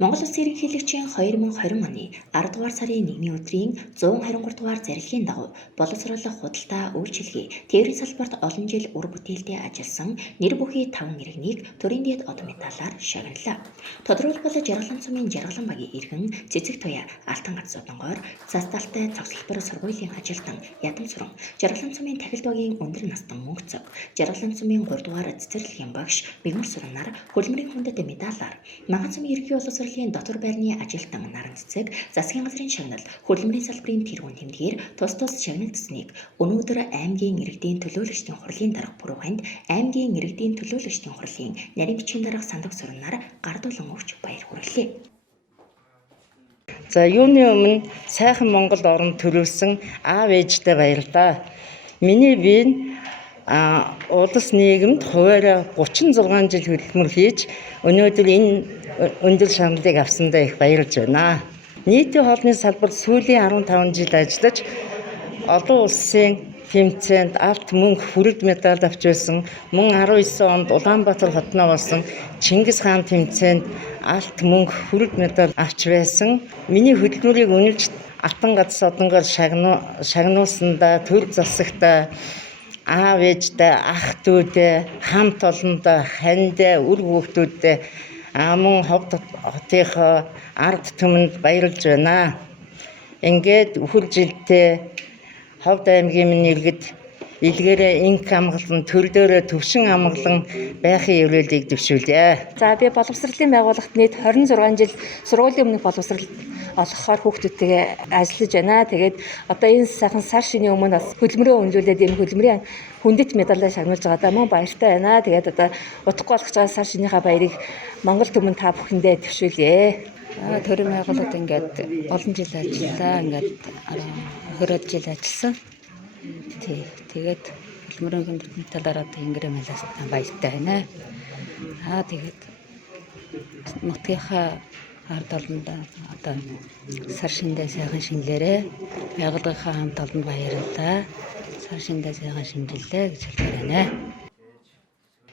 Монгол Улсын ерөнхийлөгчийн 2020 оны 10 дугаар сарын 1-ний өдрийн 123 дугаар зарилгын дагуу боловсруулах худалдаа үйлчилгээ тээврийн салбарт олон жил үр бүтээлтэй ажилласан нэр бүхий 5 иргэнийг төрийн дэд одон медалаар шагналаа. Тодорхойлбол Жаргалан цумын Жаргалан багийн иргэн Цэцэг туяа Алтан ганц зодонгоор цаасдалтай цогцлбор сургуулийн ажилтан Ядам Сүрэн, Жаргалан цумын Тахилд багийн өндөр настан Мөнхцөг, Жаргалан цумын 3 дугаар цэцэрлэгийн багш Мигмар Сүрэн нар хөдөлмөрийн хүндэт медалаар, Манхан цумын ерөнхий боловсролын дотор байрны ажилтан Наран Цэцэг засгийн газрын шагнал хөдөлмөрийн салбарын тэргуун тэмдгээр тус шагнагдсаныг өнөөдөр аймгийн иргэдийн төлөөлөгчдийн хурлын дарга Пүрэвханд аймгийн иргэдийн төлөөлөгчдийн хурлын нарийн бичгийн дарга Сандаг Сүрэн нар гардуулан өгч баяр хүргэлээ. За юуны өмнө сайхан Монгол орнд төрүүлсэн аав ээжтэй баярлалаа. Миний бие улс нийгэмд хуваараа 36 жил хөдөлмөр хийж өнөөдөр энэ өндөр шагналыг авсандаа их баярлж байна. Нийтийн хоолны салбарт сүүлийн 15 жил ажиллаж олон улсын тэмцээнд алт мөнгө хүрэлт медаль авч байсан. Мөн 19 онд Улаанбаатар хотноо болсон Чингис хаан тэмцээнд алт мөнгө хүрэлт медаль авч байсан. Миний хөдөлмөрийг үнэлж Алтан ганц содонгоор шагнуулсандаа төр засагтаа аав ээжтэй, ах дүүдээ, хамт олондоо, хандаа, үр хүүхдүүдтэй мөн Ховд хотынхоо ард түмэнд баярлж байна. Ингээд үхэл жилдээ Ховд аймгийн минь иргэд илгээрээ инк амгалан, төрлөөрөө төвшин амгалан байхын ерөөлийг дэвшүүлье. За би боловсролын байгууллагт нийт 26 жил сургуулийн өмнөх боловсрол олгохоор хүүхдүүдтэйгээ ажиллаж байна. Тэгээд одоо энэ сайхан сар шинийн өмнө бас хөдөлмөрөө өнлүүлээд энэ хөдөлмөрийн хүндэт медалаар шагнуулж байгаадаа мөн баяртай байна. Тэгээд одоо удахгүй болгож байгаа сар шинийхаа баярыг Монгол түмэн та бүхэндээ дэвшүүлье. Төрийн байгууллагад ингээд олон жил ажиллаа. Ингээд 20 жил ажилласан. Тэгээд хөдөлмөрийн хүндэт медалаар одоо ингэрэ медалаас баяртай байна. Тэгээд нутгийнхаа ард олондоо одоо сар шиндээ сайхан шинэлээрээ байгууллагынхаа хамт олонд баярлалаа. Сар шиндээ сайхан шинжилээ гэж хэлмээр байна.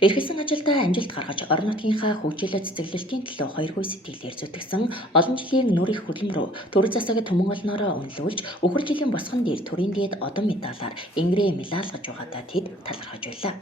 Эргэлсэн ажилдаа амжилт гаргаж орон нутгийнхаа хөгжил цэцэглэлтийн төлөө хоёргүй сэтгэлээр зүтгэсэн олон жилийн нүр их хөдөлмөрөөр төр засаг түмэн олноороо үнэлүүлж өхөр жилийн босгон дээр төрийн дэд одон медалаар ингэрээ мэлаалгаж байгаадаа тэд талархаж байлаа.